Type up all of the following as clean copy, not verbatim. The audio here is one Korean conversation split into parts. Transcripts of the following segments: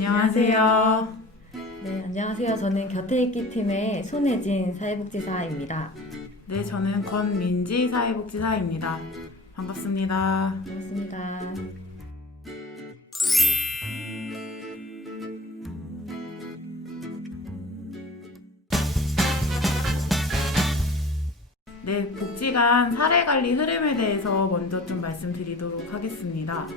안녕하세요. 네, 안녕하세요. 저는 곁에있기 팀의 손혜진 사회복지사입니다. 네, 저는 권민지 사회복지사입니다. 반갑습니다. 반갑습니다. 네, 복지관 사례관리 흐름에 대해서 먼저 좀 말씀드리도록 하겠습니다.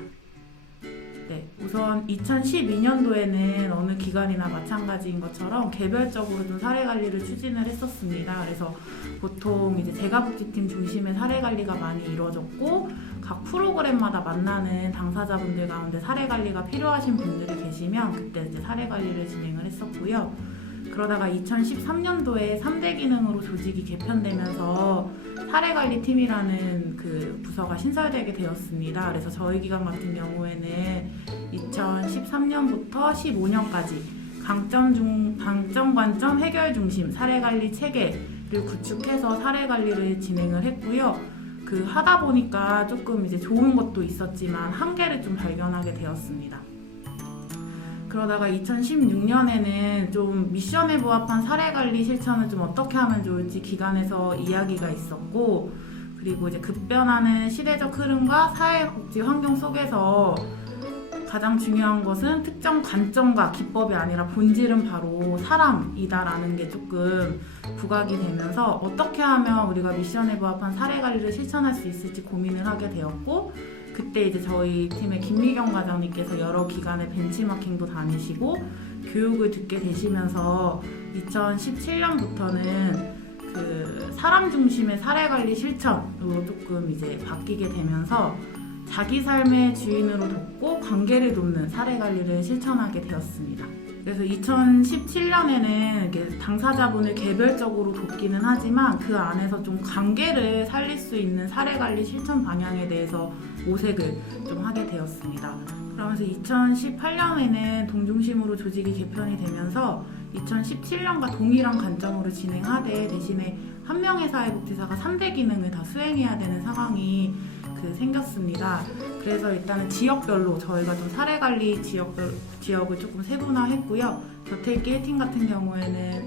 네, 우선 2012년도에는 어느 기관이나 마찬가지인 것처럼 개별적으로 좀 사례관리를 추진을 했었습니다. 그래서 보통 이제 재가복지팀 중심의 사례관리가 많이 이루어졌고, 각 프로그램마다 만나는 당사자분들 가운데 사례관리가 필요하신 분들이 계시면 그때 이제 사례관리를 진행을 했었고요. 그러다가 2013년도에 3대 기능으로 조직이 개편되면서 사례관리팀이라는 그 부서가 신설되게 되었습니다. 그래서 저희 기관 같은 경우에는 2013년부터 15년까지 강점, 관점, 해결 중심 사례관리 체계를 구축해서 사례관리를 진행을 했고요. 그 하다 보니까 조금 이제 좋은 것도 있었지만 한계를 좀 발견하게 되었습니다. 그러다가 2016년에는 좀 미션에 부합한 사례관리 실천을 좀 어떻게 하면 좋을지 기관에서 이야기가 있었고, 그리고 이제 급변하는 시대적 흐름과 사회복지 환경 속에서 가장 중요한 것은 특정 관점과 기법이 아니라 본질은 바로 사람이다라는 게 조금 부각이 되면서 어떻게 하면 우리가 미션에 부합한 사례관리를 실천할 수 있을지 고민을 하게 되었고, 그때 이제 저희 팀의 김미경 과장님께서 여러 기관의 벤치마킹도 다니시고 교육을 듣게 되시면서 2017년부터는 그 사람 중심의 사례관리 실천으로 조금 이제 바뀌게 되면서 자기 삶의 주인으로 돕고 관계를 돕는 사례관리를 실천하게 되었습니다. 그래서 2017년에는 당사자분을 개별적으로 돕기는 하지만 그 안에서 좀 관계를 살릴 수 있는 사례관리 실천 방향에 대해서 모색을 좀 하게 되었습니다. 그러면서 2018년에는 동중심으로 조직이 개편이 되면서 2017년과 동일한 관점으로 진행하되 대신에 한 명의 사회복지사가 3대 기능을 다 수행해야 되는 상황이 생겼습니다. 그래서 일단은 지역별로 저희가 좀 사례관리 지역을 조금 세분화했고요. 곁에있기 1팀 같은 경우에는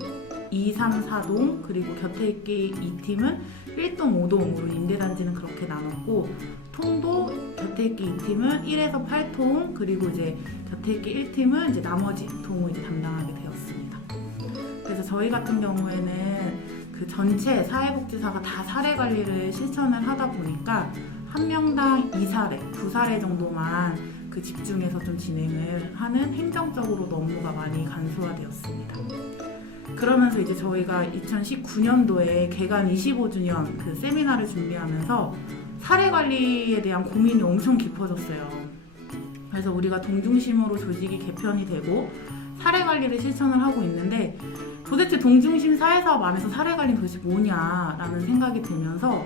2, 3, 4동, 그리고 곁에있기 2팀은 1동, 5동으로 임대단지는 그렇게 나눴고, 통도 곁에있기 2팀은 1에서 8통, 그리고 이제 곁에있기 1팀은 이제 나머지 동을 이제 담당하게 되었습니다. 그래서 저희 같은 경우에는 그 전체 사회복지사가 다 사례관리를 실천을 하다 보니까 한 명당 2사례, 2사례 정도만 그 집중해서 좀 진행을 하는 행정적으로 업무가 많이 간소화되었습니다. 그러면서 이제 저희가 2019년도에 개관 25주년 그 세미나를 준비하면서 사례관리에 대한 고민이 엄청 깊어졌어요. 그래서 우리가 동중심으로 조직이 개편이 되고 사례관리를 실천을 하고 있는데 도대체 동중심 사회사업 안에서 사례관리는 도대체 뭐냐라는 생각이 들면서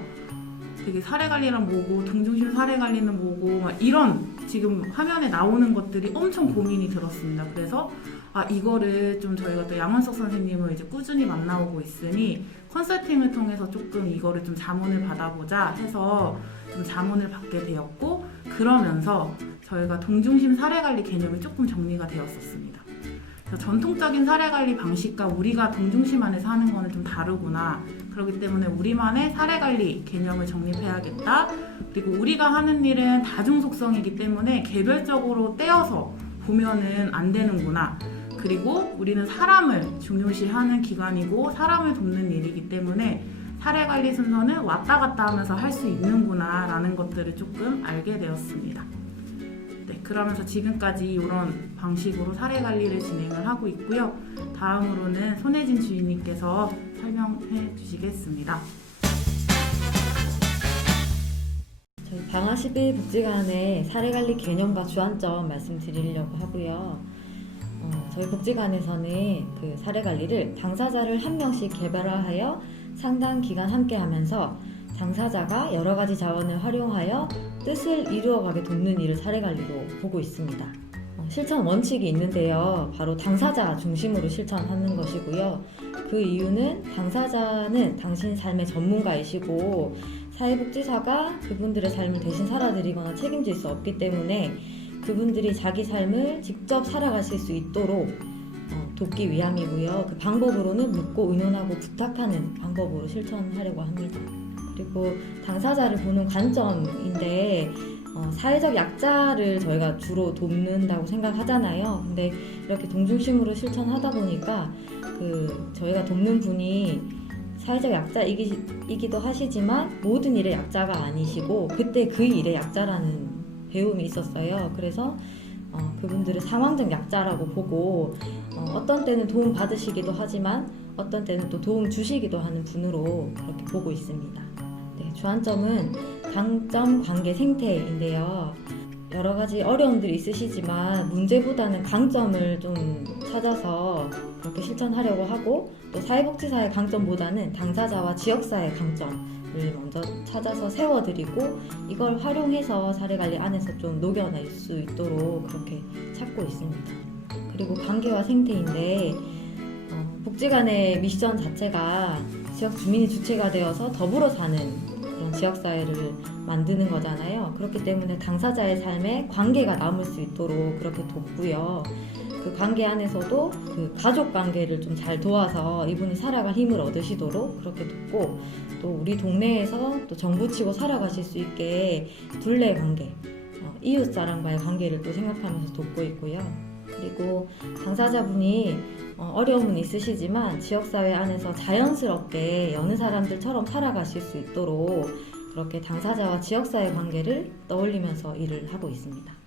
되게 사례관리란 뭐고 동중심 사례관리는 뭐고 막 이런 지금 화면에 나오는 것들이 엄청 고민이 들었습니다. 그래서 이거를 좀 저희가 또 양원석 선생님을 이제 꾸준히 만나오고 있으니 컨설팅을 통해서 조금 이거를 좀 자문을 받아보자 해서 좀 자문을 받게 되었고, 그러면서 저희가 동중심 사례관리 개념이 조금 정리가 되었었습니다. 전통적인 사례관리 방식과 우리가 동중심 안에서 하는 거는 좀 다르구나. 그렇기 때문에 우리만의 사례관리 개념을 정립해야겠다. 그리고 우리가 하는 일은 다중 속성이기 때문에 개별적으로 떼어서 보면은 안 되는구나. 그리고 우리는 사람을 중요시하는 기관이고 사람을 돕는 일이기 때문에 사례관리 순서는 왔다 갔다 하면서 할 수 있는구나 라는 것들을 조금 알게 되었습니다. 네, 그러면서 지금까지 이런 방식으로 사례관리를 진행을 하고 있고요. 다음으로는 손혜진 주인님께서 설명해 주시겠습니다. 저희 방화 11 복지관의 사례관리 개념과 주안점 말씀드리려고 하고요. 저희 복지관에서는 그 사례관리를 당사자를 한 명씩 개별화하여 상당 기간 함께 하면서 당사자가 여러 가지 자원을 활용하여 뜻을 이루어가게 돕는 일을 사례관리로 보고 있습니다. 실천 원칙이 있는데요. 바로 당사자 중심으로 실천하는 것이고요. 그 이유는 당사자는 당신 삶의 전문가이시고 사회복지사가 그분들의 삶을 대신 살아드리거나 책임질 수 없기 때문에 그분들이 자기 삶을 직접 살아가실 수 있도록 돕기 위함이고요. 그 방법으로는 묻고 의논하고 부탁하는 방법으로 실천하려고 합니다. 그리고 당사자를 보는 관점인데 사회적 약자를 저희가 주로 돕는다고 생각하잖아요. 근데 이렇게 동중심으로 실천하다 보니까 저희가 돕는 분이 사회적 약자이기도 하시지만 모든 일의 약자가 아니시고 그때 그 일의 약자라는 배움이 있었어요. 그래서 그분들을 상황적 약자라고 보고 어떤 때는 도움 받으시기도 하지만 어떤 때는 또 도움 주시기도 하는 분으로 그렇게 보고 있습니다. 네, 주안점은 강점 관계 생태인데요. 여러 가지 어려움들이 있으시지만 문제보다는 강점을 좀 찾아서 그렇게 실천하려고 하고 또 사회복지사의 강점보다는 당사자와 지역사의 강점을 먼저 찾아서 세워드리고 이걸 활용해서 사례관리 안에서 좀 녹여낼 수 있도록 그렇게 찾고 있습니다. 그리고 관계와 생태인데 복지관의 미션 자체가 지역 주민이 주체가 되어서 더불어 사는 그런 지역사회를 만드는 거잖아요. 그렇기 때문에 당사자의 삶에 관계가 남을 수 있도록 그렇게 돕고요. 그 관계 안에서도 그 가족 관계를 좀 잘 도와서 이분이 살아갈 힘을 얻으시도록 그렇게 돕고 또 우리 동네에서 또 정부치고 살아가실 수 있게 둘레 관계, 이웃 사람과의 관계를 또 생각하면서 돕고 있고요. 그리고 당사자분이 어려움은 있으시지만 지역사회 안에서 자연스럽게 여느 사람들처럼 살아가실 수 있도록 그렇게 당사자와 지역사회 관계를 떠올리면서 일을 하고 있습니다.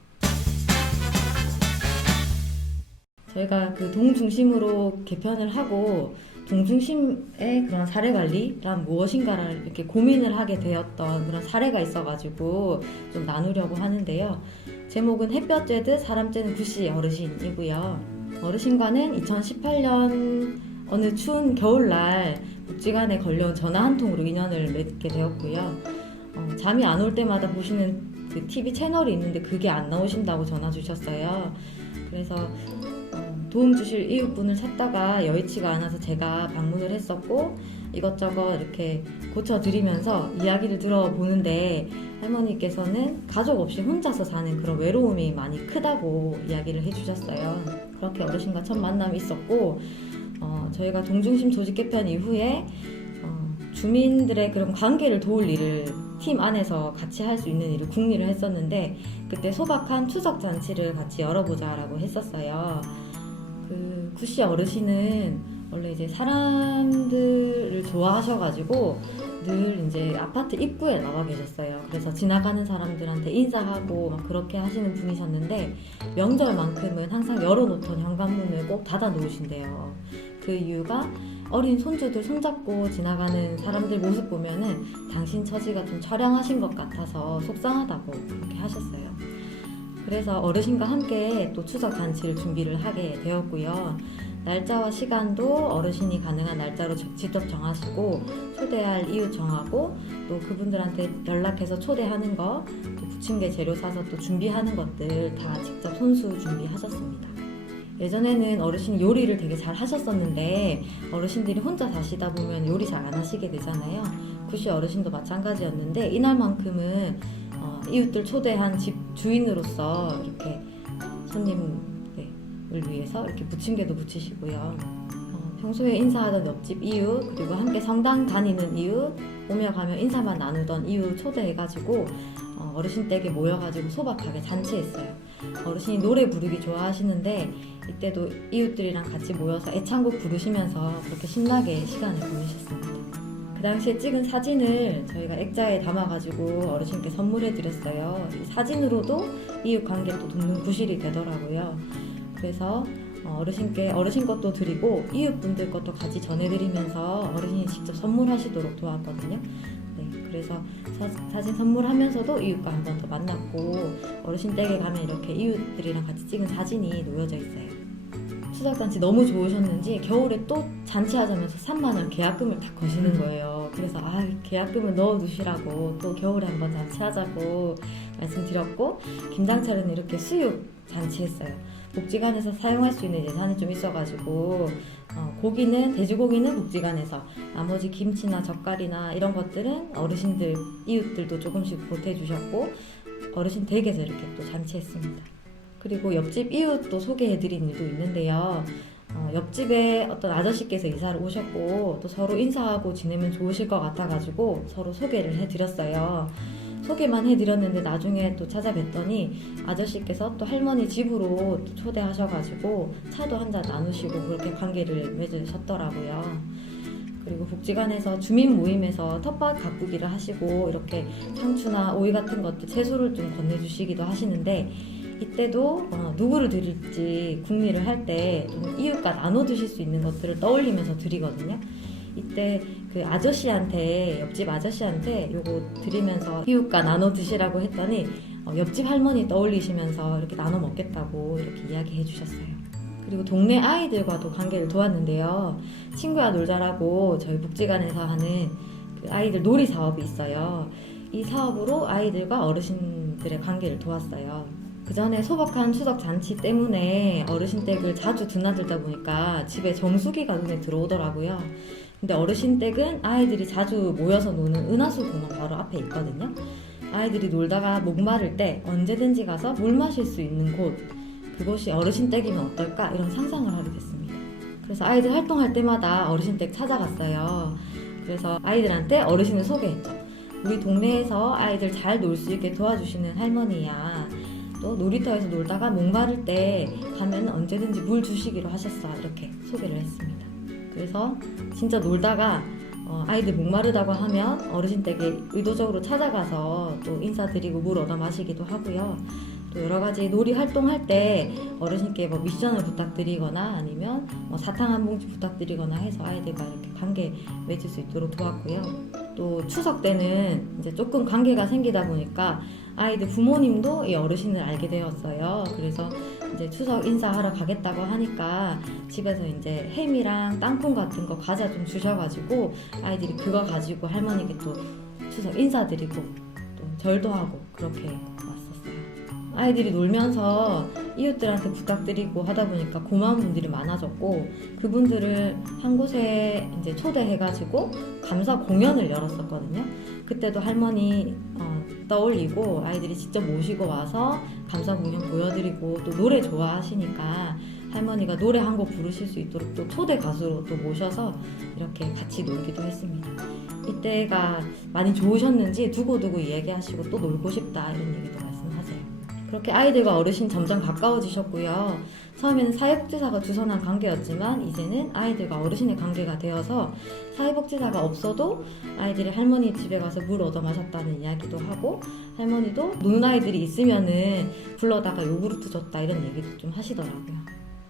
저희가 그 동중심으로 개편을 하고 동중심의 그런 사례관리란 무엇인가를 이렇게 고민을 하게 되었던 그런 사례가 있어가지고 좀 나누려고 하는데요. 제목은 햇볕 쬐듯 사람 쬐는 구씨 어르신이고요. 어르신과는 2018년 어느 추운 겨울날 복지관에 걸려온 전화 한 통으로 인연을 맺게 되었고요. 잠이 안 올 때마다 보시는 그 TV 채널이 있는데 그게 안 나오신다고 전화 주셨어요. 그래서 도움 주실 이웃분을 찾다가 여의치가 않아서 제가 방문을 했었고 이것저것 이렇게 고쳐드리면서 이야기를 들어보는데 할머니께서는 가족 없이 혼자서 사는 그런 외로움이 많이 크다고 이야기를 해주셨어요. 그렇게 어르신과 첫 만남이 있었고 저희가 동중심 조직 개편 이후에 주민들의 그런 관계를 도울 일을 팀 안에서 같이 할 수 있는 일을 궁리를 했었는데 그때 소박한 추석 잔치를 같이 열어보자라고 했었어요. 그 구씨 어르신은 원래 이제 사람들을 좋아하셔가지고 늘 이제 아파트 입구에 나와 계셨어요. 그래서 지나가는 사람들한테 인사하고 막 그렇게 하시는 분이셨는데 명절만큼은 항상 열어놓던 현관문을 꼭 닫아 놓으신대요. 그 이유가 어린 손주들 손잡고 지나가는 사람들 모습 보면은 당신 처지가 좀 처량하신 것 같아서 속상하다고 그렇게 하셨어요. 그래서 어르신과 함께 또 추석 잔치를 준비를 하게 되었고요. 날짜와 시간도 어르신이 가능한 날짜로 직접 정하시고 초대할 이웃 정하고 또 그분들한테 연락해서 초대하는 거, 또 부침개 재료 사서 또 준비하는 것들 다 직접 손수 준비하셨습니다. 예전에는 어르신이 요리를 되게 잘 하셨었는데 어르신들이 혼자 사시다 보면 요리 잘 안 하시게 되잖아요. 구씨 어르신도 마찬가지였는데 이날만큼은 이웃들 초대한 집 주인으로서 이렇게 손님을 위해서 이렇게 부침개도 부치시고요. 평소에 인사하던 옆집 이웃 그리고 함께 성당 다니는 이웃 오며 가며 인사만 나누던 이웃 초대해가지고 어르신 댁에 모여가지고 소박하게 잔치했어요. 어르신이 노래 부르기 좋아하시는데 이때도 이웃들이랑 같이 모여서 애창곡 부르시면서 그렇게 신나게 시간을 보내셨습니다. 그 당시에 찍은 사진을 저희가 액자에 담아가지고 어르신께 선물해드렸어요. 이 사진으로도 이웃 관계를 또 돕는 구실이 되더라고요. 그래서 어르신 것도 드리고 이웃분들 것도 같이 전해드리면서 어르신이 직접 선물하시도록 도왔거든요. 네, 그래서 사진 선물하면서도 이웃과 한 번 더 만났고 어르신 댁에 가면 이렇게 이웃들이랑 같이 찍은 사진이 놓여져 있어요. 추석잔치 너무 좋으셨는지 겨울에 또 잔치하자면서 3만 원 계약금을 다 거시는 거예요. 그래서 계약금을 넣어두시라고 또 겨울에 한번 잔치하자고 말씀드렸고 김장철은 이렇게 수육 잔치했어요. 복지관에서 사용할 수 있는 예산이 좀 있어가지고 돼지고기는 복지관에서 나머지 김치나 젓갈이나 이런 것들은 어르신들, 이웃들도 조금씩 보태주셨고 어르신 댁에서 이렇게 또 잔치했습니다. 그리고 옆집 이웃도 소개해드린 일도 있는데요. 옆집에 어떤 아저씨께서 이사를 오셨고 또 서로 인사하고 지내면 좋으실 것 같아가지고 서로 소개를 해드렸어요. 소개만 해드렸는데 나중에 또 찾아뵀더니 아저씨께서 또 할머니 집으로 또 초대하셔가지고 차도 한잔 나누시고 그렇게 관계를 맺으셨더라고요. 그리고 복지관에서 주민 모임에서 텃밭 가꾸기를 하시고 이렇게 상추나 오이 같은 것도 채소를 좀 건네주시기도 하시는데 이때도 누구를 드릴지 궁리를 할 때 이웃과 나눠 드실 수 있는 것들을 떠올리면서 드리거든요. 이때 그 아저씨한테 옆집 아저씨한테 요거 드리면서 이웃과 나눠 드시라고 했더니 옆집 할머니 떠올리시면서 이렇게 나눠 먹겠다고 이렇게 이야기해 주셨어요. 그리고 동네 아이들과도 관계를 도왔는데요. 친구야 놀자라고 저희 복지관에서 하는 그 아이들 놀이 사업이 있어요. 이 사업으로 아이들과 어르신들의 관계를 도왔어요. 그 전에 소박한 추석 잔치 때문에 어르신 댁을 자주 드나들다 보니까 집에 정수기가 눈에 들어오더라고요. 근데 어르신 댁은 아이들이 자주 모여서 노는 은하수 공원 바로 앞에 있거든요. 아이들이 놀다가 목마를 때 언제든지 가서 물 마실 수 있는 곳, 그곳이 어르신 댁이면 어떨까 이런 상상을 하게 됐습니다. 그래서 아이들 활동할 때마다 어르신 댁 찾아갔어요. 그래서 아이들한테 어르신을 소개했죠. 우리 동네에서 아이들 잘 놀 수 있게 도와주시는 할머니야. 또 놀이터에서 놀다가 목마를 때 가면 언제든지 물 주시기로 하셨어. 이렇게 소개를 했습니다. 그래서 진짜 놀다가 아이들 목마르다고 하면 어르신 댁에 의도적으로 찾아가서 또 인사드리고 물 얻어 마시기도 하고요. 또 여러 가지 놀이 활동할 때 어르신께 뭐 미션을 부탁드리거나 아니면 사탕 한 봉지 부탁드리거나 해서 아이들과 이렇게 관계 맺을 수 있도록 도왔고요. 또 추석 때는 이제 조금 관계가 생기다 보니까 아이들 부모님도 이 어르신을 알게 되었어요. 그래서 이제 추석 인사하러 가겠다고 하니까 집에서 이제 햄이랑 땅콩 같은 거 과자 좀 주셔가지고 아이들이 그거 가지고 할머니께 또 추석 인사드리고 또 절도 하고 그렇게 왔었어요. 아이들이 놀면서 이웃들한테 부탁드리고 하다 보니까 고마운 분들이 많아졌고 그분들을 한 곳에 이제 초대해가지고 감사 공연을 열었었거든요. 그때도 할머니 떠올리고 아이들이 직접 모시고 와서 감사 공연 보여드리고 또 노래 좋아하시니까 할머니가 노래 한 곡 부르실 수 있도록 또 초대 가수로 또 모셔서 이렇게 같이 놀기도 했습니다. 이때가 많이 좋으셨는지 두고두고 얘기하시고 또 놀고 싶다 이런 얘기도 말씀하세요. 그렇게 아이들과 어르신 점점 가까워지셨고요. 처음에는 사회복지사가 주선한 관계였지만 이제는 아이들과 어르신의 관계가 되어서 사회복지사가 없어도 아이들이 할머니 집에 가서 물 얻어 마셨다는 이야기도 하고 할머니도 노는 아이들이 있으면은 불러다가 요구르트 줬다 이런 얘기도 좀 하시더라고요.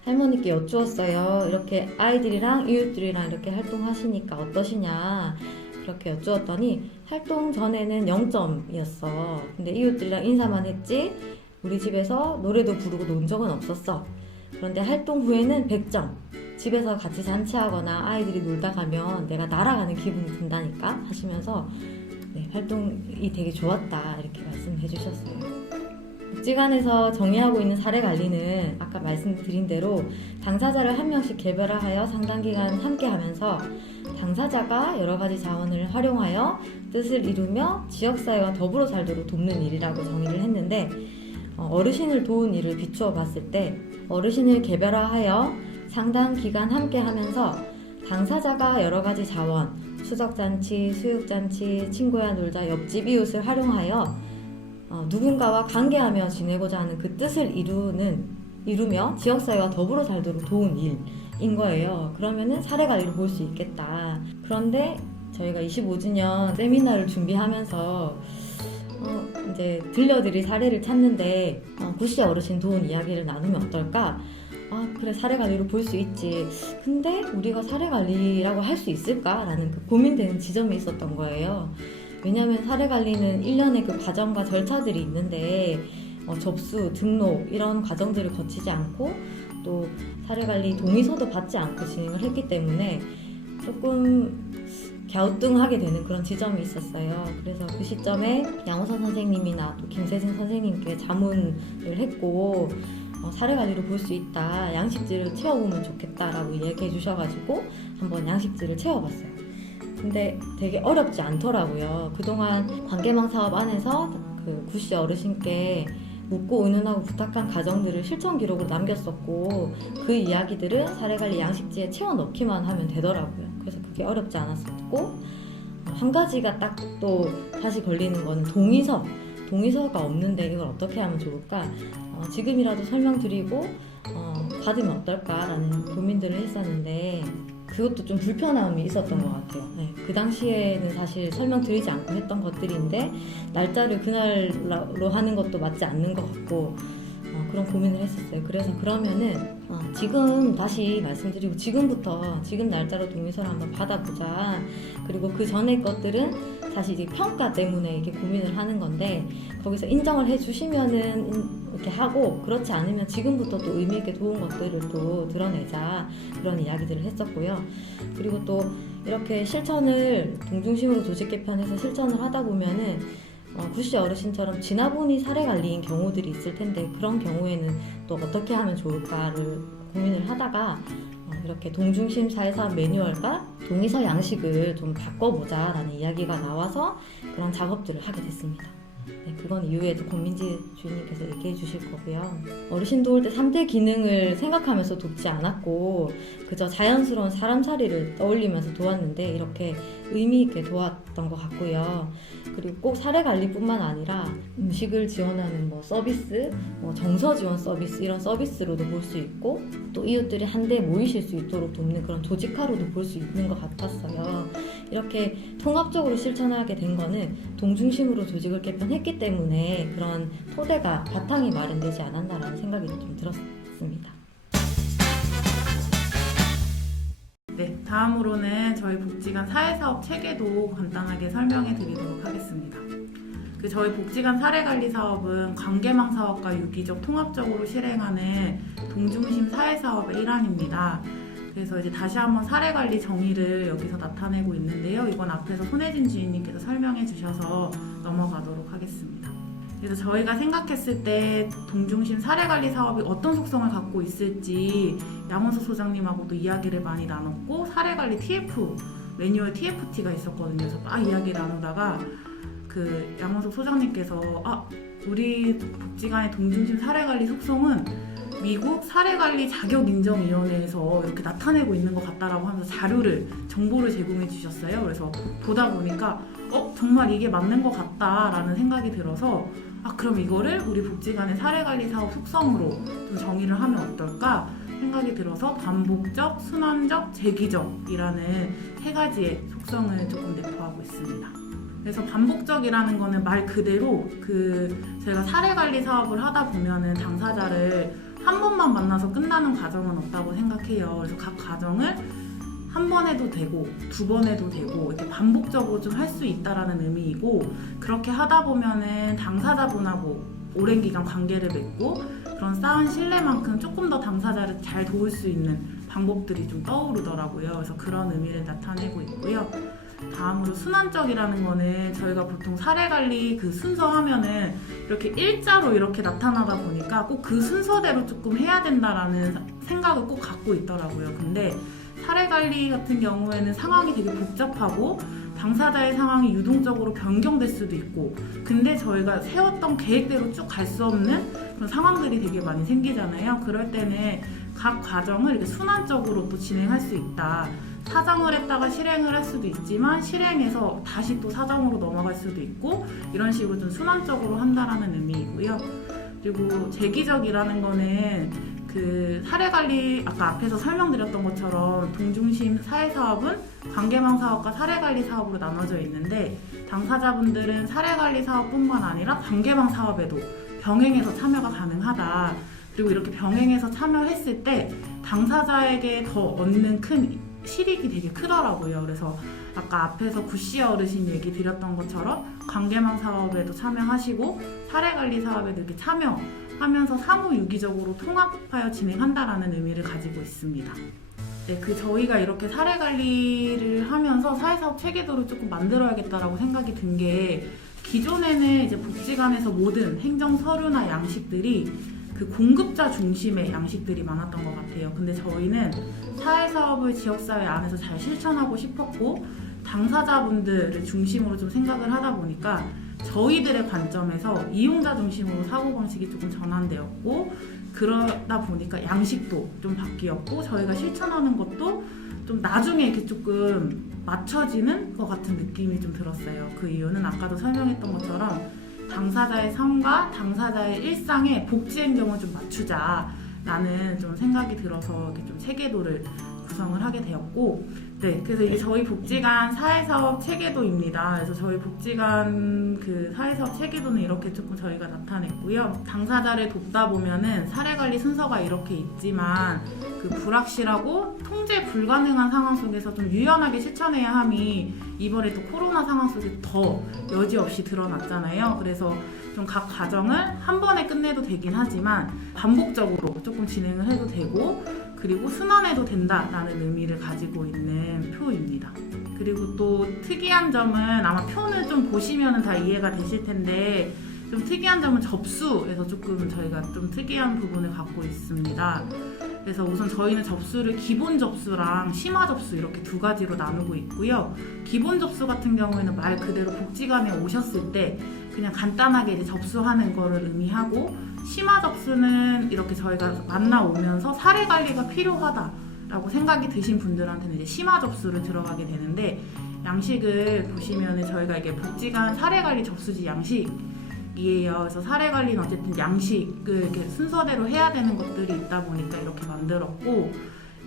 할머니께 여쭈었어요. 이렇게 아이들이랑 이웃들이랑 이렇게 활동하시니까 어떠시냐 그렇게 여쭈었더니 활동 전에는 0점이었어. 근데 이웃들이랑 인사만 했지 우리 집에서 노래도 부르고 논 적은 없었어. 그런데 활동 후에는 100점. 집에서 같이 잔치하거나 아이들이 놀다 가면 내가 날아가는 기분이 든다니까 하시면서 네, 활동이 되게 좋았다 이렇게 말씀해 주셨어요. 복지관에서 정리하고 있는 사례관리는 아까 말씀드린 대로 당사자를 한 명씩 개별화하여 상당기간 함께하면서 당사자가 여러 가지 자원을 활용하여 뜻을 이루며 지역사회와 더불어 살도록 돕는 일이라고 정의를 했는데 어르신을 도운 일을 비추어 봤을 때 어르신을 개별화하여 상당 기간 함께 하면서 당사자가 여러 가지 자원, 추석잔치, 수육잔치, 친구야 놀자, 옆집 이웃을 활용하여 누군가와 관계하며 지내고자 하는 그 뜻을 이루며 지역사회와 더불어 살도록 도운 일인 거예요. 그러면은 사례관리를 볼 수 있겠다. 그런데 저희가 25주년 세미나를 준비하면서 이제 들려드릴 사례를 찾는데 구씨 어르신 도운 이야기를 나누면 어떨까? 그래 사례관리로 볼 수 있지. 근데 우리가 사례관리라고 할 수 있을까? 라는 그 고민되는 지점이 있었던 거예요. 왜냐하면 사례관리는 1년의 그 과정과 절차들이 있는데 접수, 등록 이런 과정들을 거치지 않고 또 사례관리 동의서도 받지 않고 진행을 했기 때문에 조금 갸우뚱하게 되는 그런 지점이 있었어요. 그래서 그 시점에 양호선 선생님이나 또 김세진 선생님께 자문을 했고 사례관리로 볼 수 있다. 양식지를 채워보면 좋겠다라고 얘기해 주셔가지고 한번 양식지를 채워봤어요. 근데 되게 어렵지 않더라고요. 그동안 관계망 사업 안에서 그 구씨 어르신께 묻고 의논하고 부탁한 가정들을 실천 기록으로 남겼었고 그 이야기들을 사례관리 양식지에 채워 넣기만 하면 되더라고요. 그래서 그게 어렵지 않았었고 한 가지가 딱 또 다시 걸리는 거는 동의서가 없는데 이걸 어떻게 하면 좋을까? 지금이라도 설명드리고 받으면 어떨까라는 고민들을 했었는데 그것도 좀 불편함이 있었던 것 같아요. 네, 그 당시에는 사실 설명드리지 않고 했던 것들인데 날짜를 그날로 하는 것도 맞지 않는 것 같고 그런 고민을 했었어요. 그래서 그러면은 지금 다시 말씀드리고 지금 날짜로 동의서를 한번 받아보자. 그리고 그 전에 것들은 사실 이제 평가 때문에 이게 고민을 하는 건데 거기서 인정을 해주시면은 이렇게 하고 그렇지 않으면 지금부터 또 의미 있게 좋은 것들을 또 드러내자 그런 이야기들을 했었고요. 그리고 또 이렇게 실천을 동중심으로 조직 개편해서 실천을 하다 보면은 구씨 어르신처럼 지나보니 사례관리인 경우들이 있을 텐데 그런 경우에는 또 어떻게 하면 좋을까를 고민을 하다가 이렇게 동중심 사회사업 매뉴얼과 동의서 양식을 좀 바꿔보자라는 이야기가 나와서 그런 작업들을 하게 됐습니다. 네, 그건 이후에도 권민지 주인님께서 얘기해 주실 거고요. 어르신 도울 때 3대 기능을 생각하면서 돕지 않았고 그저 자연스러운 사람살이를 떠올리면서 도왔는데 이렇게 의미 있게 도왔던 것 같고요. 그리고 꼭 사례관리뿐만 아니라 음식을 지원하는 서비스, 정서 지원 서비스 이런 서비스로도 볼 수 있고 또 이웃들이 한데 모이실 수 있도록 돕는 그런 조직화로도 볼 수 있는 것 같았어요. 이렇게 통합적으로 실천하게 된 거는 동중심으로 조직을 개편했기 때문에 그런 토대가 바탕이 마련되지 않았나라는 생각이 좀 들었습니다. 네, 다음으로는 저희 복지관 사회사업 체계도 간단하게 설명해 드리도록 하겠습니다. 저희 복지관 사례관리 사업은 관계망 사업과 유기적 통합적으로 실행하는 동중심 사회사업의 일환입니다. 그래서 이제 다시 한번 사례관리 정의를 여기서 나타내고 있는데요. 이건 앞에서 손혜진 주인님께서 설명해 주셔서 넘어가도록 하겠습니다. 그래서 저희가 생각했을 때 동중심 사례관리 사업이 어떤 속성을 갖고 있을지 양원석 소장님하고도 이야기를 많이 나눴고 사례관리 TF, 매뉴얼 TFT가 있었거든요. 그래서 막 이야기 나누다가 양원석 소장님께서 우리 복지관의 동중심 사례관리 속성은 미국 사례관리 자격인정위원회에서 이렇게 나타내고 있는 것 같다라고 하면서 정보를 제공해 주셨어요. 그래서 보다 보니까 정말 이게 맞는 것 같다라는 생각이 들어서 그럼 이거를 우리 복지관의 사례관리 사업 속성으로 좀 정의를 하면 어떨까 생각이 들어서 반복적, 순환적, 재기적이라는 3가지의 속성을 조금 내포하고 있습니다. 그래서 반복적이라는 거는 말 그대로 저희가 사례관리 사업을 하다 보면은 당사자를 한 번만 만나서 끝나는 과정은 없다고 생각해요. 그래서 각 과정을 한 번 해도 되고 2번 해도 되고 이렇게 반복적으로 좀 할 수 있다라는 의미이고 그렇게 하다 보면은 당사자분하고 오랜 기간 관계를 맺고 그런 쌓은 신뢰만큼 조금 더 당사자를 잘 도울 수 있는 방법들이 좀 떠오르더라고요. 그래서 그런 의미를 나타내고 있고요. 다음으로 순환적이라는 거는 저희가 보통 사례관리 순서 하면은 이렇게 일자로 이렇게 나타나다 보니까 꼭 그 순서대로 조금 해야 된다라는 생각을 꼭 갖고 있더라고요. 근데 사례관리 같은 경우에는 상황이 되게 복잡하고 당사자의 상황이 유동적으로 변경될 수도 있고 근데 저희가 세웠던 계획대로 쭉 갈 수 없는 그런 상황들이 되게 많이 생기잖아요. 그럴 때는 각 과정을 이렇게 순환적으로 또 진행할 수 있다. 사정을 했다가 실행을 할 수도 있지만 실행해서 다시 또 사정으로 넘어갈 수도 있고 이런 식으로 좀 순환적으로 한다라는 의미이고요. 그리고 재기적이라는 거는 사례관리 아까 앞에서 설명드렸던 것처럼 동중심 사회사업은 관계망 사업과 사례관리 사업으로 나눠져 있는데 당사자분들은 사례관리 사업뿐만 아니라 관계망 사업에도 병행해서 참여가 가능하다. 그리고 이렇게 병행해서 참여했을 때 당사자에게 더 얻는 큰 실익이 되게 크더라고요. 그래서 아까 앞에서 구씨 어르신 얘기 드렸던 것처럼 관계망 사업에도 참여하시고 사례관리 사업에도 이렇게 참여하면서 사무유기적으로 통합하여 진행한다라는 의미를 가지고 있습니다. 네, 저희가 이렇게 사례관리를 하면서 사회사업 체계도를 조금 만들어야겠다라고 생각이 든 게 기존에는 이제 복지관에서 모든 행정 서류나 양식들이 공급자 중심의 양식들이 많았던 것 같아요. 근데 저희는 사회사업을 지역사회 안에서 잘 실천하고 싶었고 당사자분들을 중심으로 좀 생각을 하다 보니까 저희들의 관점에서 이용자 중심으로 사고방식이 조금 전환되었고, 그러다 보니까 양식도 좀 바뀌었고, 저희가 실천하는 것도 좀 나중에 이렇게 조금 맞춰지는 것 같은 느낌이 좀 들었어요. 그 이유는 아까도 설명했던 것처럼 당사자의 삶과 당사자의 일상에 복지 행정을 좀 맞추자라는 좀 생각이 들어서 이렇게 좀 체계도를 구성을 하게 되었고, 네, 그래서 이게 저희 복지관 사회사업 체계도입니다. 그래서 저희 복지관 그 사회사업 체계도는 이렇게 조금 저희가 나타냈고요. 당사자를 돕다 보면은 사례관리 순서가 이렇게 있지만 그 불확실하고 통제 불가능한 상황 속에서 좀 유연하게 실천해야 함이 이번에 또 코로나 상황 속에 더 여지없이 드러났잖아요. 그래서 좀 각 과정을 한 번에 끝내도 되긴 하지만 반복적으로 조금 진행을 해도 되고, 그리고 순환해도 된다라는 의미를 가지고 있는 표입니다. 그리고 또 특이한 점은 아마 표는 좀 보시면 다 이해가 되실 텐데, 좀 특이한 점은 접수에서 조금 저희가 좀 특이한 부분을 갖고 있습니다. 그래서 우선 저희는 접수를 기본 접수랑 심화 접수 이렇게 두 가지로 나누고 있고요. 기본 접수 같은 경우에는 말 그대로 복지관에 오셨을 때 그냥 간단하게 이제 접수하는 거를 의미하고, 심화 접수는 이렇게 저희가 만나오면서 사례 관리가 필요하다라고 생각이 드신 분들한테는 이제 심화 접수를 들어가게 되는데, 양식을 보시면은 저희가 이게 복지관 사례 관리 접수지 양식이에요. 그래서 사례 관리는 어쨌든 양식을 이렇게 순서대로 해야 되는 것들이 있다 보니까 이렇게 만들었고,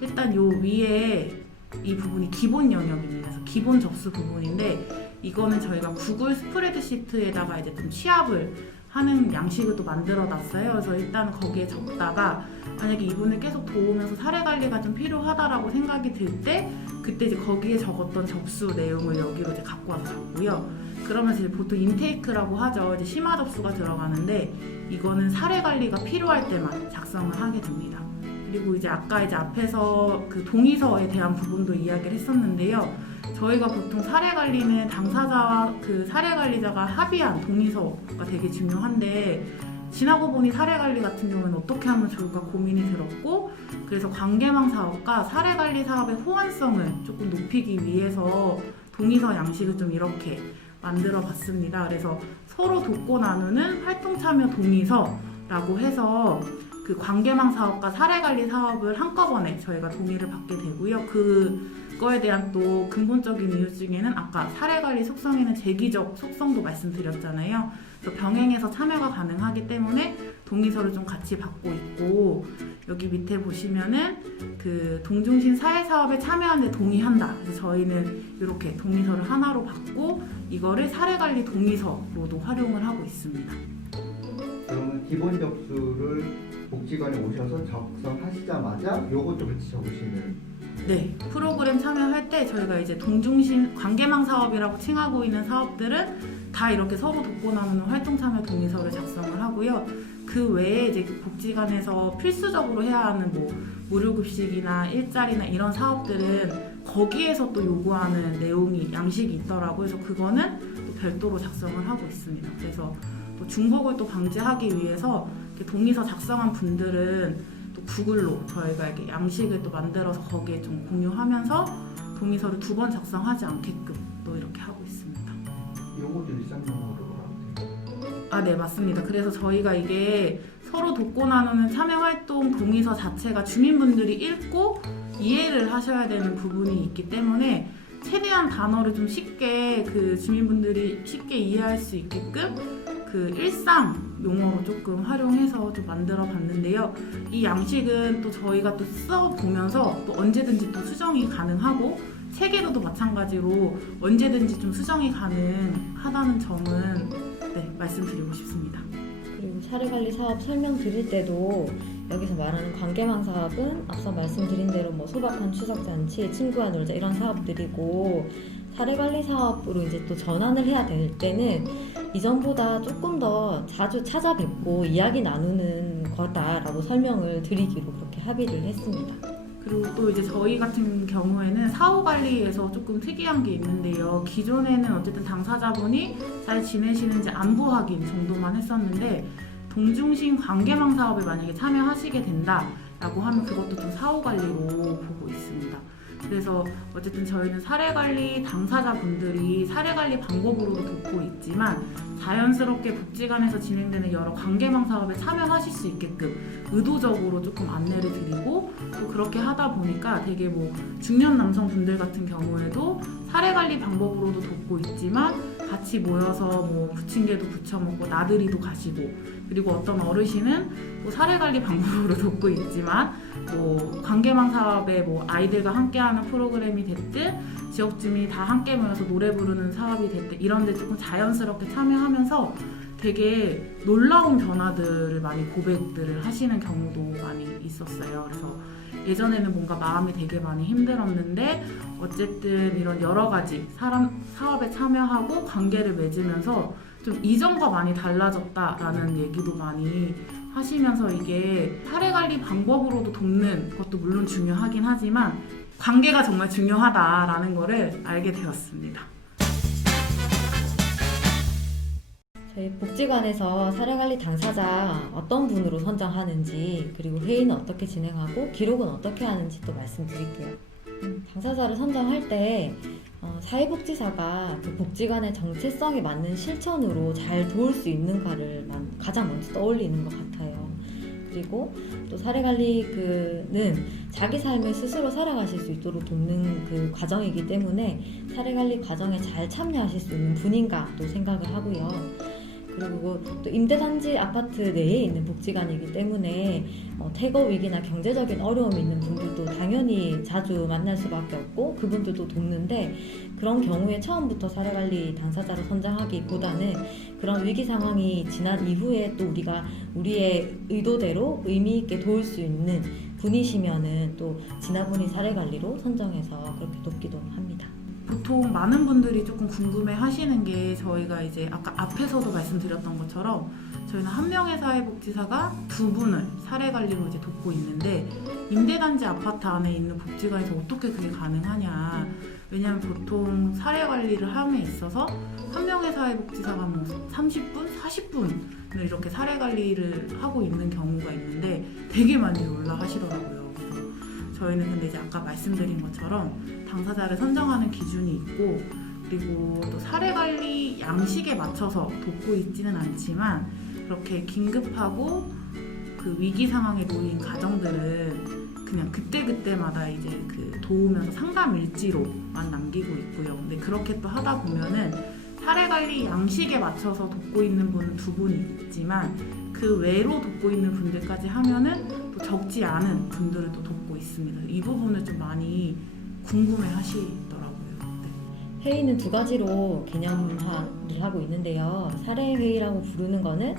일단 요 위에 이 부분이 기본 영역입니다. 그래서 기본 접수 부분인데, 이거는 저희가 구글 스프레드시트에다가 이제 좀 취합을 하는 양식을 또 만들어 놨어요. 그래서 일단 거기에 적다가 만약에 이분을 계속 도우면서 사례 관리가 좀 필요하다라고 생각이 들 때, 그때 이제 거기에 적었던 접수 내용을 여기로 이제 갖고 와서 적고요. 그러면서 이제 보통 인테이크라고 하죠. 이제 심화 접수가 들어가는데, 이거는 사례 관리가 필요할 때만 작성을 하게 됩니다. 그리고 이제 아까 이제 앞에서 그 동의서에 대한 부분도 이야기를 했었는데요. 저희가 보통 사례 관리는 당사자와 그 사례 관리자가 합의한 동의서가 되게 중요한데, 지나고 보니 사례 관리 같은 경우는 어떻게 하면 좋을까 고민이 들었고, 그래서 관계망 사업과 사례 관리 사업의 호환성을 조금 높이기 위해서 동의서 양식을 좀 이렇게 만들어 봤습니다. 그래서 서로 돕고 나누는 활동 참여 동의서라고 해서 그 관계망 사업과 사례 관리 사업을 한꺼번에 저희가 동의를 받게 되고요. 그거에 대한 또 근본적인 이유 중에는 아까 사례 관리 속성에는 재기적 속성도 말씀드렸잖아요. 그래서 병행해서 참여가 가능하기 때문에 동의서를 좀 같이 받고 있고, 여기 밑에 보시면은 그 동중신 사회사업에 참여하는 데 동의한다. 그래서 저희는 이렇게 동의서를 하나로 받고 이거를 사례 관리 동의서로도 활용을 하고 있습니다. 그러면 기본 접수를 복지관에 오셔서 작성하시자마자 요것도 같이 적으시는. 네, 프로그램 참여할 때 저희가 이제 동중신 관계망 사업이라고 칭하고 있는 사업들은 다 이렇게 서로 돕고 나누는 활동 참여 동의서를 작성을 하고요. 그 외에 이제 복지관에서 필수적으로 해야 하는 뭐 무료급식이나 일자리나 이런 사업들은 거기에서 또 요구하는 내용이 양식이 있더라고요. 그래서 그거는 또 별도로 작성을 하고 있습니다. 그래서 또 중복을 또 방지하기 위해서 이렇게 동의서 작성한 분들은 또 구글로 저희가 이렇게 양식을 또 만들어서 거기에 좀 공유하면서 동의서를 2번 작성하지 않게끔 또 이렇게 하고 있습니다. 요것도 일상용어로 아, 네, 맞습니다. 그래서 저희가 이게 서로 돕고 나누는 참여활동 동의서 자체가 주민분들이 읽고 이해를 하셔야 되는 부분이 있기 때문에 최대한 단어를 좀 쉽게 그 주민분들이 쉽게 이해할 수 있게끔 그 일상 용어로 조금 활용해서 좀 만들어 봤는데요. 이 양식은 또 저희가 또 써보면서 또 언제든지 또 수정이 가능하고, 체계도도 마찬가지로 언제든지 좀 수정이 가능하다는 점은 네, 말씀드리고 싶습니다. 그리고 사례관리 사업 설명드릴 때도 여기서 말하는 관계망 사업은 앞서 말씀드린 대로 뭐 소박한 추석잔치, 친구와 놀자 이런 사업들이고, 사례관리 사업으로 이제 또 전환을 해야 될 때는 이전보다 조금 더 자주 찾아뵙고 이야기 나누는 거다라고 설명을 드리기로 그렇게 합의를 했습니다. 그리고 또 이제 저희 같은 경우에는 사후 관리에서 조금 특이한 게 있는데요. 기존에는 어쨌든 당사자분이 잘 지내시는지 안부 확인 정도만 했었는데, 동중신 관계망 사업에 만약에 참여하시게 된다라고 하면 그것도 좀 사후 관리로 보고 있습니다. 그래서 어쨌든 저희는 사례관리 당사자분들이 사례관리 방법으로도 돕고 있지만 자연스럽게 복지관에서 진행되는 여러 관계망 사업에 참여하실 수 있게끔 의도적으로 조금 안내를 드리고, 또 그렇게 하다 보니까 되게 뭐 중년 남성분들 같은 경우에도 사례관리 방법으로도 돕고 있지만 같이 모여서 뭐 부침개도 부쳐 먹고 나들이도 가시고, 그리고 어떤 어르신은 또 사례관리 방법으로 돕고 있지만 뭐 관계망 사업에 뭐 아이들과 함께하는 프로그램이 됐든 지역 주민이 다 함께 모여서 노래 부르는 사업이 됐든 이런 데 조금 자연스럽게 참여하면서 되게 놀라운 변화들을 많이 고백들을 하시는 경우도 많이 있었어요. 그래서 예전에는 뭔가 마음이 되게 많이 힘들었는데 어쨌든 이런 여러 가지 사업에 참여하고 관계를 맺으면서 좀 이전과 많이 달라졌다라는 얘기도 많이 하시면서, 이게 사례관리 방법으로도 돕는 것도 물론 중요하긴 하지만 관계가 정말 중요하다라는 거를 알게 되었습니다. 저희 복지관에서 사례관리 당사자 어떤 분으로 선정하는지, 그리고 회의는 어떻게 진행하고 기록은 어떻게 하는지 또 말씀드릴게요. 당사자를 선정할 때 사회복지사가 그 복지관의 정체성에 맞는 실천으로 잘 도울 수 있는가를 가장 먼저 떠올리는 것 같아요. 그리고 또 사례관리는 자기 삶을 스스로 살아가실 수 있도록 돕는 그 과정이기 때문에 사례관리 과정에 잘 참여하실 수 있는 분인가 또 생각을 하고요. 그리고 또 임대단지 아파트 내에 있는 복지관이기 때문에 퇴거 위기나 경제적인 어려움이 있는 분들도 당연히 자주 만날 수밖에 없고 그분들도 돕는데, 그런 경우에 처음부터 사례관리 당사자로 선정하기보다는 그런 위기 상황이 지난 이후에 또 우리가 우리의 의도대로 의미 있게 도울 수 있는 분이시면은 또 지나보니 사례관리로 선정해서 그렇게 돕기도 합니다. 보통 많은 분들이 조금 궁금해 하시는 게, 저희가 이제 아까 앞에서도 말씀드렸던 것처럼 저희는 한 명의 사회복지사가 두 분을 사례관리로 이제 돕고 있는데, 임대단지 아파트 안에 있는 복지관에서 어떻게 그게 가능하냐. 왜냐하면 보통 사례관리를 함에 있어서 한 명의 사회복지사가 뭐 30분, 40분을 이렇게 사례관리를 하고 있는 경우가 있는데 되게 많이 놀라 하시더라고요. 저희는 근데 이제 아까 말씀드린 것처럼 당사자를 선정하는 기준이 있고, 그리고 또 사례관리 양식에 맞춰서 돕고 있지는 않지만 그렇게 긴급하고 그 위기 상황에 놓인 가정들은 그냥 그때그때마다 이제 그 도우면서 상담 일지로만 남기고 있고요. 근데 그렇게 또 하다 보면은 사례관리 양식에 맞춰서 돕고 있는 분은 두 분 있지만 그 외로 돕고 있는 분들까지 하면은 또 적지 않은 분들을 또 돕고 있습니다. 이 부분을 좀 많이 궁금해 하시더라고요. 네. 회의는 두 가지로 개념화를 하고 있는데요. 사례회의라고 부르는 거는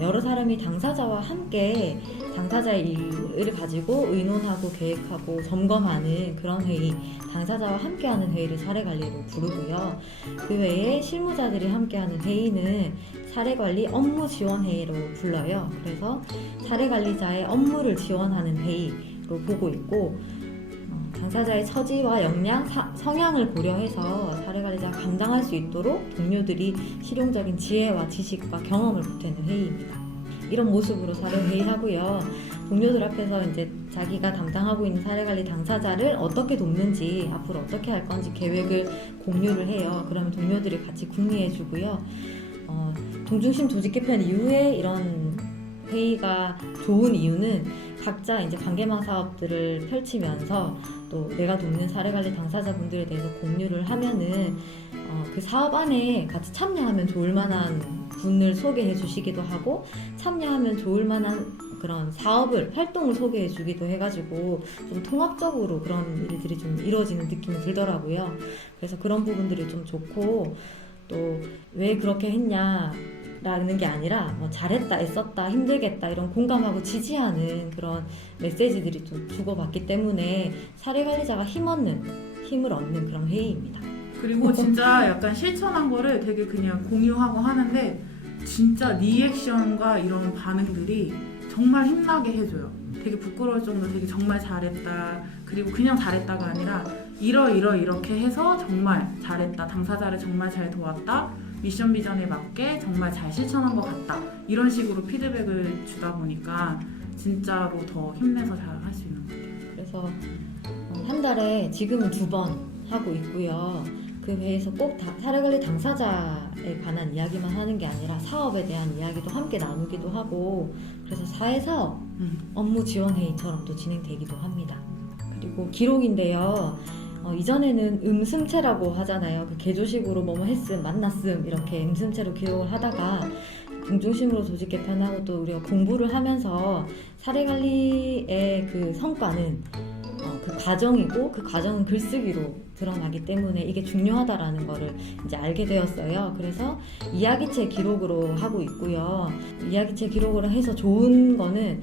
여러 사람이 당사자와 함께 당사자의 일을 가지고 의논하고 계획하고 점검하는 그런 회의, 당사자와 함께하는 회의를 사례관리로 부르고요. 그 외에 실무자들이 함께하는 회의는 사례관리 업무 지원 회의로 불러요. 그래서 사례관리자의 업무를 지원하는 회의로 보고 있고, 당사자의 처지와 역량, 성향을 고려해서 사례관리자가 감당할 수 있도록 동료들이 실용적인 지혜와 지식과 경험을 보태는 회의입니다. 이런 모습으로 사례회의하고요. 동료들 앞에서 이제 자기가 담당하고 있는 사례관리 당사자를 어떻게 돕는지, 앞으로 어떻게 할 건지 계획을 공유를 해요. 그러면 동료들이 같이 궁리해주고요. 동중심 조직 개편 이후에 이런 회의가 좋은 이유는 각자 이제 관계망 사업들을 펼치면서 또 내가 돕는 사례관리 당사자분들에 대해서 공유를 하면은 그 사업 안에 같이 참여하면 좋을 만한 분을 소개해 주시기도 하고, 참여하면 좋을 만한 그런 활동을 소개해 주기도 해가지고 좀 통합적으로 그런 일들이 좀 이루어지는 느낌이 들더라고요. 그래서 그런 부분들이 좀 좋고, 또 왜 그렇게 했냐 라는 게 아니라 뭐 잘했다, 애썼다, 힘들겠다 이런 공감하고 지지하는 그런 메시지들이 좀 주고받기 때문에 사례관리자가 힘을 얻는 그런 회의입니다. 그리고 진짜 약간 실천한 거를 되게 그냥 공유하고 하는데 진짜 리액션과 이런 반응들이 정말 힘나게 해줘요. 되게 부끄러울 정도로 되게 정말 잘했다, 그리고 그냥 잘했다가 아니라 이렇게 해서 정말 잘했다, 당사자를 정말 잘 도왔다, 미션 비전에 맞게 정말 잘 실천한 것 같다, 이런 식으로 피드백을 주다 보니까 진짜로 더 힘내서 잘 할 수 있는 것 같아요. 그래서 한 달에 지금은 2번 하고 있고요. 그 회에서 꼭 사례관리 당사자에 관한 이야기만 하는 게 아니라 사업에 대한 이야기도 함께 나누기도 하고, 그래서 사회사업 업무 지원 회의처럼 또 진행되기도 합니다. 그리고 기록인데요. 이전에는 음슴체라고 하잖아요. 그 개조식으로 뭐뭐 했음, 만났음 이렇게 음슴체로 기록을 하다가 중심으로 조직 개편하고 또 우리가 공부를 하면서 사례관리의 그 성과는 그 과정이고 그 과정은 글쓰기로 드러나기 때문에 이게 중요하다라는 거를 이제 알게 되었어요. 그래서 이야기체 기록으로 하고 있고요. 이야기체 기록을 해서 좋은 거는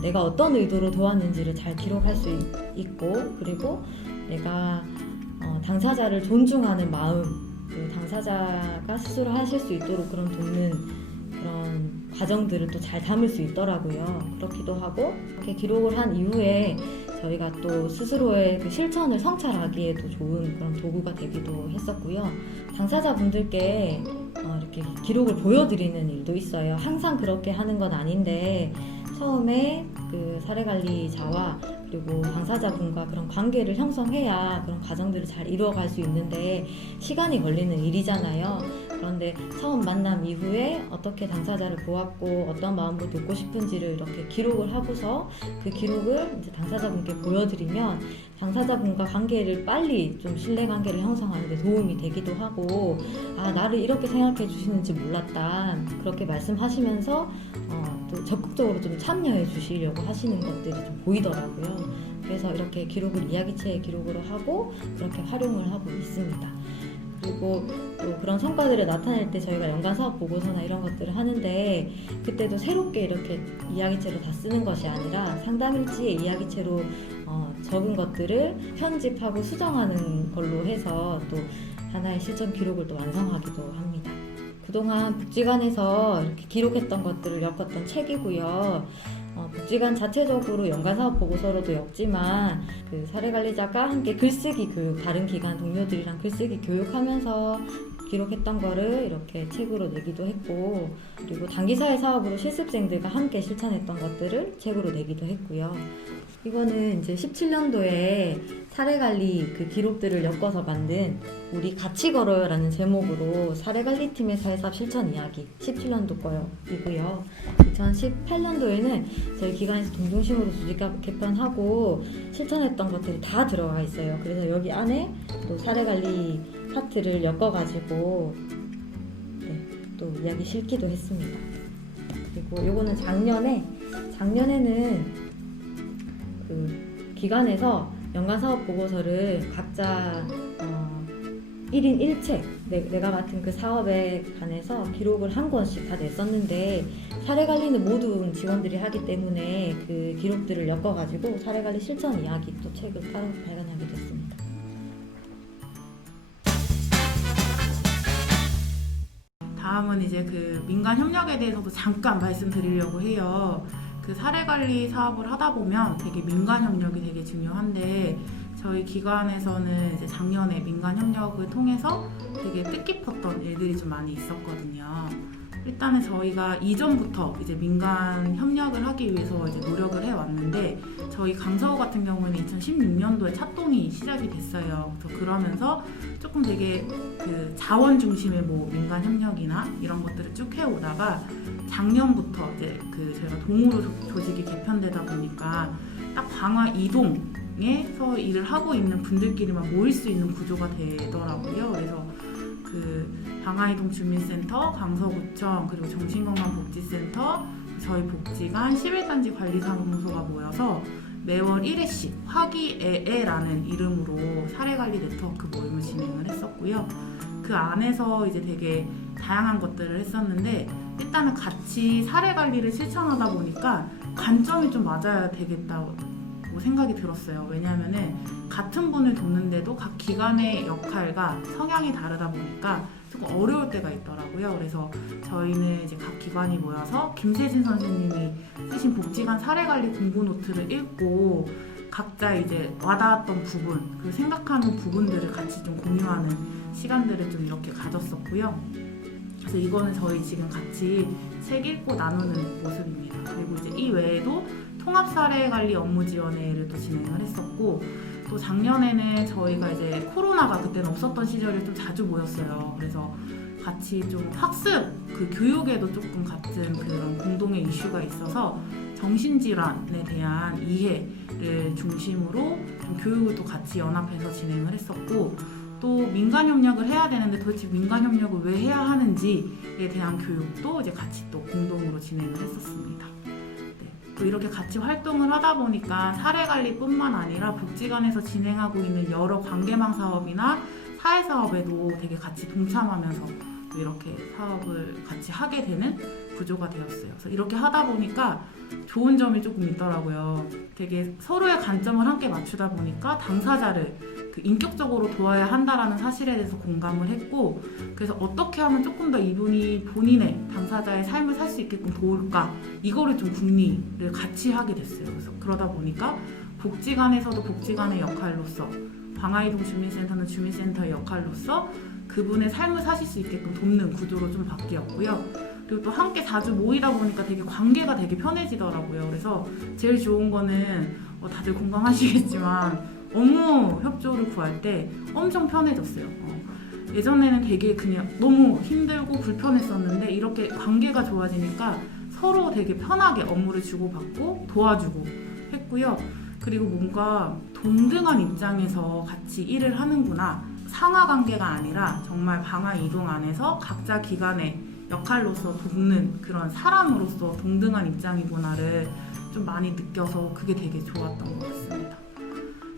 내가 어떤 의도로 도왔는지를 잘 기록할 수 있고, 그리고 내가 당사자를 존중하는 마음, 그 당사자가 스스로 하실 수 있도록 그런 돕는 그런 과정들을 또 잘 담을 수 있더라고요. 그렇기도 하고, 이렇게 기록을 한 이후에 저희가 또 스스로의 그 실천을 성찰하기에도 좋은 그런 도구가 되기도 했었고요. 당사자분들께 이렇게 기록을 보여드리는 일도 있어요. 항상 그렇게 하는 건 아닌데, 처음에 그 사례관리자와 그리고 당사자분과 그런 관계를 형성해야 그런 과정들을 잘 이루어갈 수 있는데 시간이 걸리는 일이잖아요. 그런데 처음 만남 이후에 어떻게 당사자를 보았고 어떤 마음으로 듣고 싶은지를 이렇게 기록을 하고서 그 기록을 이제 당사자분께 보여드리면 당사자분과 관계를 빨리 좀 신뢰관계를 형성하는 데 도움이 되기도 하고, 나를 이렇게 생각해 주시는지 몰랐다, 그렇게 말씀하시면서 또 적극적으로 좀 참여해 주시려고 하시는 것들이 좀 보이더라고요. 그래서 이렇게 기록을 이야기체의 기록으로 하고 그렇게 활용을 하고 있습니다. 그리고 또 그런 성과들을 나타낼 때 저희가 연간 사업 보고서나 이런 것들을 하는데, 그때도 새롭게 이렇게 이야기체로 다 쓰는 것이 아니라 상담일지의 이야기체로 적은 것들을 편집하고 수정하는 걸로 해서 또 하나의 실전 기록을 또 완성하기도 합니다. 그동안 복지관에서 이렇게 기록했던 것들을 엮었던 책이고요. 복지관 자체적으로 연간사업 보고서로도 엮지만 그 사례관리자가 함께 글쓰기 교육, 다른 기관 동료들이랑 글쓰기 교육하면서 기록했던 거를 이렇게 책으로 내기도 했고, 그리고 단기사회 사업으로 실습생들과 함께 실천했던 것들을 책으로 내기도 했고요. 이거는 이제 17년도에 사례관리 그 기록들을 엮어서 만든 우리 같이 걸어요라는 제목으로 사례관리팀의 사회사업 실천 이야기 17년도 거이고요. 2018년도에는 저희 기관에서 동중심으로 조직 개편하고 실천했던 것들이 다 들어가 있어요. 그래서 여기 안에 또 사례관리 파트를 엮어가지고 또 이야기 실기도 했습니다. 그리고 요거는 작년에는 그 기관에서 연간사업 보고서를 각자 1인 1책 내가 맡은 그 사업에 관해서 기록을 한 권씩 다 냈었는데, 사례관리는 모든 직원들이 하기 때문에 그 기록들을 엮어가지고 사례관리 실천 이야기 또 책을 따로 발간하게 됐습니다. 다음은 이제 그 민간 협력에 대해서도 잠깐 말씀드리려고 해요. 그 사례관리 사업을 하다 보면 되게 민간 협력이 되게 중요한데, 저희 기관에서는 이제 작년에 민간 협력을 통해서 되게 뜻깊었던 일들이 좀 많이 있었거든요. 일단은 저희가 이전부터 이제 민간 협력을 하기 위해서 이제 노력을 해왔는데, 저희 강서구 같은 경우는 2016년도에 차동이 시작이 됐어요. 그래서 그러면서 조금 되게 그 자원 중심의 뭐 민간 협력이나 이런 것들을 쭉 해오다가 작년부터 이제 그 저희가 동으로 조직이 개편되다 보니까 딱 방화 이동에서 일을 하고 있는 분들끼리만 모일 수 있는 구조가 되더라고요. 그래서 그 방화이동 주민센터, 강서구청, 그리고 정신건강복지센터, 저희 복지관 11단지 관리사무소가 모여서 매월 1회씩 화기애애라는 이름으로 사례관리 네트워크 모임을 진행을 했었고요. 그 안에서 이제 되게 다양한 것들을 했었는데, 일단은 같이 사례관리를 실천하다 보니까 관점이 좀 맞아야 되겠다고 생각이 들었어요. 왜냐하면은 같은 분을 돕는데도 각 기관의 역할과 성향이 다르다 보니까 조금 어려울 때가 있더라고요. 그래서 저희는 이제 각 기관이 모여서 김세진 선생님이 쓰신 복지관 사례관리 공부 노트를 읽고 각자 이제 와닿았던 부분, 그 생각하는 부분들을 같이 좀 공유하는 시간들을 좀 이렇게 가졌었고요. 그래서 이거는 저희 지금 같이 책 읽고 나누는 모습입니다. 그리고 이제 이 외에도 통합사례관리 업무지원회를 또 진행을 했었고, 또 작년에는 저희가 이제 코로나가 그때는 없었던 시절에 좀 자주 모였어요. 그래서 같이 좀 학습, 그 교육에도 조금 같은 그런 공동의 이슈가 있어서 정신질환에 대한 이해를 중심으로 좀 교육을 또 같이 연합해서 진행을 했었고, 또 민간협력을 해야 되는데 도대체 민간협력을 왜 해야 하는지에 대한 교육도 이제 같이 또 공동으로 진행을 했었습니다. 네, 또 이렇게 같이 활동을 하다 보니까 사례관리뿐만 아니라 복지관에서 진행하고 있는 여러 관계망 사업이나 사회사업에도 되게 같이 동참하면서 또 이렇게 사업을 같이 하게 되는 구조가 되었어요. 그래서 이렇게 하다 보니까 좋은 점이 조금 있더라고요. 되게 서로의 관점을 함께 맞추다 보니까 당사자를 그 인격적으로 도와야 한다라는 사실에 대해서 공감을 했고, 그래서 어떻게 하면 조금 더 이분이 본인의 당사자의 삶을 살 수 있게끔 도울까, 이거를 좀 궁리를 같이 하게 됐어요. 그래서 그러다 보니까 복지관에서도 복지관의 역할로서, 방아이동 주민센터는 주민센터의 역할로서 그분의 삶을 사실 수 있게끔 돕는 구조로 좀 바뀌었고요. 그리고 또 함께 자주 모이다 보니까 되게 관계가 되게 편해지더라고요. 그래서 제일 좋은 거는 다들 공감하시겠지만 업무 협조를 구할 때 엄청 편해졌어요. 예전에는 되게 그냥 너무 힘들고 불편했었는데 이렇게 관계가 좋아지니까 서로 되게 편하게 업무를 주고받고 도와주고 했고요. 그리고 뭔가 동등한 입장에서 같이 일을 하는구나, 상하 관계가 아니라 정말 방아 이동 안에서 각자 기관의 역할로서 돕는 그런 사람으로서 동등한 입장이구나를 좀 많이 느껴서 그게 되게 좋았던 것 같습니다.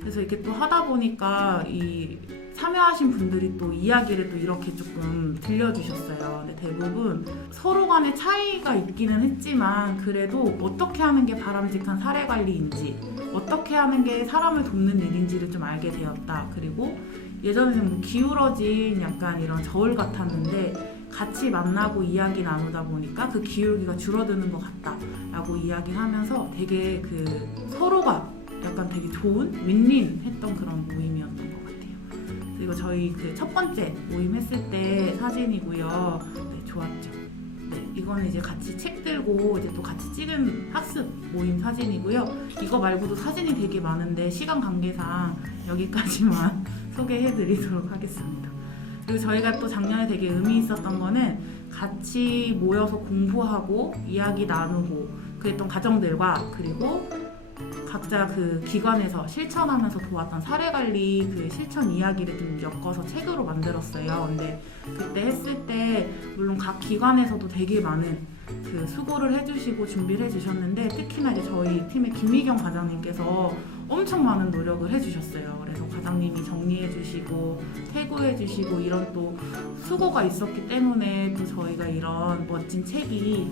그래서 이렇게 또 하다 보니까 이 참여하신 분들이 또 이야기를 또 이렇게 조금 들려주셨어요. 근데 대부분 서로 간의 차이가 있기는 했지만 그래도 어떻게 하는 게 바람직한 사례 관리인지, 어떻게 하는 게 사람을 돕는 일인지를 좀 알게 되었다. 그리고 예전에는 뭐 기울어진 약간 이런 저울 같았는데 같이 만나고 이야기 나누다 보니까 그 기울기가 줄어드는 것 같다라고 이야기하면서 되게 그 서로가 약간 되게 좋은 윈윈했던 그런 모임이었던 것 같아요. 그리고 저희 그 첫 번째 모임 했을 때 사진이고요. 네, 좋았죠. 네, 이거는 이제 같이 책 들고 이제 또 같이 찍은 학습 모임 사진이고요. 이거 말고도 사진이 되게 많은데 시간 관계상 여기까지만 소개해드리도록 하겠습니다. 그리고 저희가 또 작년에 되게 의미 있었던 거는 같이 모여서 공부하고 이야기 나누고 그랬던 가정들과, 그리고 각자 그 기관에서 실천하면서 도왔던 사례관리 그 실천 이야기를 좀 엮어서 책으로 만들었어요. 근데 그때 했을 때 물론 각 기관에서도 되게 많은 그 수고를 해주시고 준비를 해주셨는데, 특히나 이제 저희 팀의 김미경 과장님께서 엄청 많은 노력을 해주셨어요. 그래서 과장님이 정리해주시고 태구해주시고 이런 또 수고가 있었기 때문에 또 저희가 이런 멋진 책이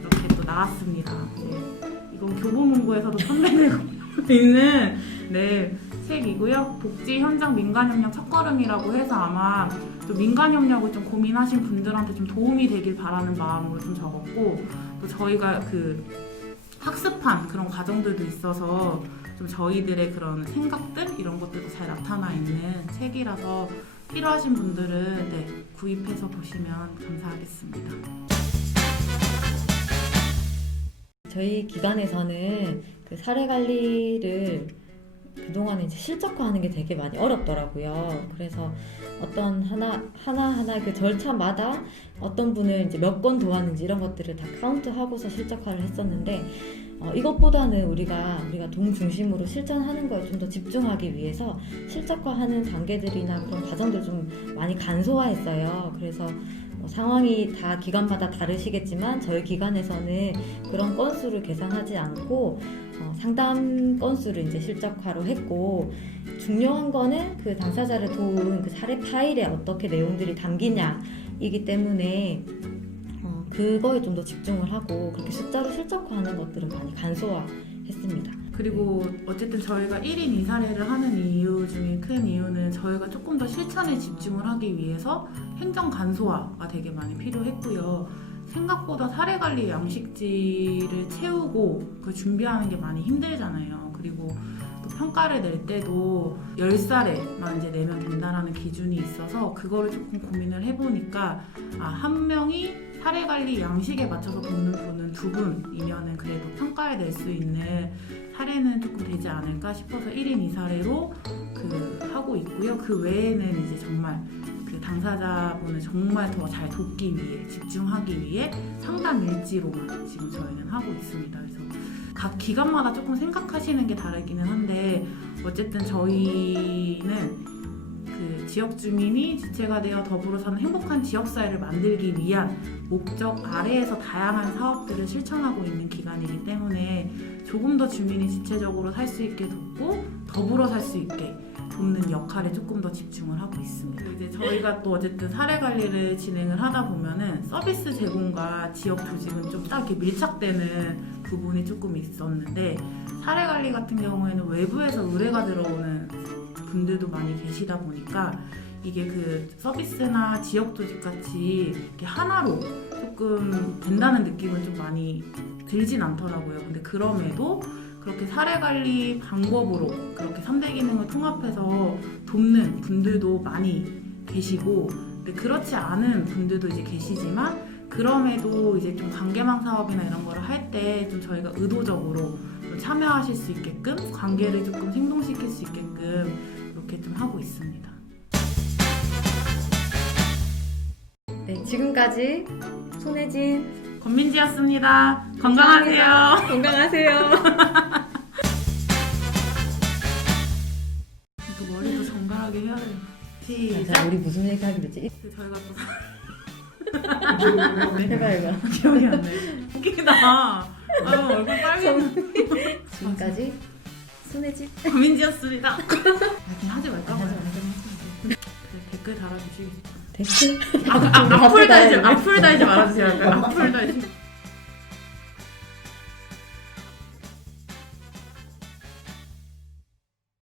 이렇게 또 나왔습니다. 네. 이건 교보문고에서도 판매되고 있는 네, 책이고요. 복지 현장 민간협력 첫걸음이라고 해서 아마 또 민간협력을 좀 고민하신 분들한테 좀 도움이 되길 바라는 마음으로 좀 적었고, 또 저희가 그 학습한 그런 과정들도 있어서 좀 저희들의 그런 생각들 이런 것들도 잘 나타나 있는 책이라서 필요하신 분들은 네, 구입해서 보시면 감사하겠습니다. 저희 기관에서는 그 사례 관리를 그동안에 이제 실적화하는 게 되게 많이 어렵더라고요. 그래서 어떤 하나 그 절차마다 어떤 분을 이제 몇 건 도왔는지 이런 것들을 다 카운트하고서 실적화를 했었는데, 이것보다는 우리가 동 중심으로 실천하는 거에 좀 더 집중하기 위해서 실적화하는 단계들이나 그런 과정들 좀 많이 간소화했어요. 그래서 상황이 다 기관마다 다르시겠지만 저희 기관에서는 그런 건수를 계산하지 않고 상담 건수를 이제 실적화로 했고, 중요한 거는 그 당사자를 도운 그 사례 파일에 어떻게 내용들이 담기냐이기 때문에 그거에 좀 더 집중을 하고 그렇게 숫자로 실적화하는 것들은 많이 간소화했습니다. 그리고 어쨌든 저희가 1인 2사례를 하는 이유 중에 큰 이유는 저희가 조금 더 실천에 집중을 하기 위해서 행정 간소화가 되게 많이 필요했고요. 생각보다 사례관리 양식지를 채우고 그 준비하는 게 많이 힘들잖아요. 그리고 또 평가를 낼 때도 10사례만 이제 내면 된다라는 기준이 있어서 그거를 조금 고민을 해보니까 한 명이 사례관리 양식에 맞춰서 돕는 분은 2분이면은 그래도 평가에 낼 수 있는 사례는 조금 되지 않을까 싶어서 1인 2사례로 하고 있고요. 그 외에는 이제 정말 그 당사자분을 정말 더 잘 돕기 위해, 집중하기 위해 상담 일지로만 지금 저희는 하고 있습니다. 그래서 각 기관마다 조금 생각하시는 게 다르기는 한데, 어쨌든 저희는 그 지역 주민이 주체가 되어 더불어 사는 행복한 지역사회를 만들기 위한 목적 아래에서 다양한 사업들을 실천하고 있는 기관이기 때문에 조금 더 주민이 주체적으로 살 수 있게 돕고 더불어 살 수 있게 돕는 역할에 조금 더 집중을 하고 있습니다. 이제 저희가 또 어쨌든 사례 관리를 진행을 하다 보면은 서비스 제공과 지역 조직은 좀 딱 이렇게 밀착되는 부분이 조금 있었는데, 사례 관리 같은 경우에는 외부에서 의뢰가 들어오는 분들도 많이 계시다 보니까 이게 그 서비스나 지역 조직 같이 이렇게 하나로 조금 된다는 느낌은 좀 많이 들진 않더라고요. 근데 그럼에도 그렇게 사례 관리 방법으로 그렇게 3대 기능을 통합해서 돕는 분들도 많이 계시고, 근데 그렇지 않은 분들도 이제 계시지만, 그럼에도 이제 좀 관계망 사업이나 이런 거를 할 때 좀 저희가 의도적으로 좀 참여하실 수 있게끔, 관계를 조금 생동시킬 수 있게끔 이렇게 좀 하고 있습니다. 네, 지금까지 손혜진 권민지였습니다. 건강하세요. 건강하세요. 또 머리도 정갈하게 해야 돼요. 시작. 자, 우리 무슨 얘기 하기로 했지? 저희가 또 해봐. 기억이 안 나요. 웃기다. 아유, 얼굴 빨개. 지금까지 손혜진. 권민지였습니다. 아, 그냥 하지 말까? 하지 댓글 달아주시겠어요? 댓글. 앞을 달지 말아주세요. 앞을 달지.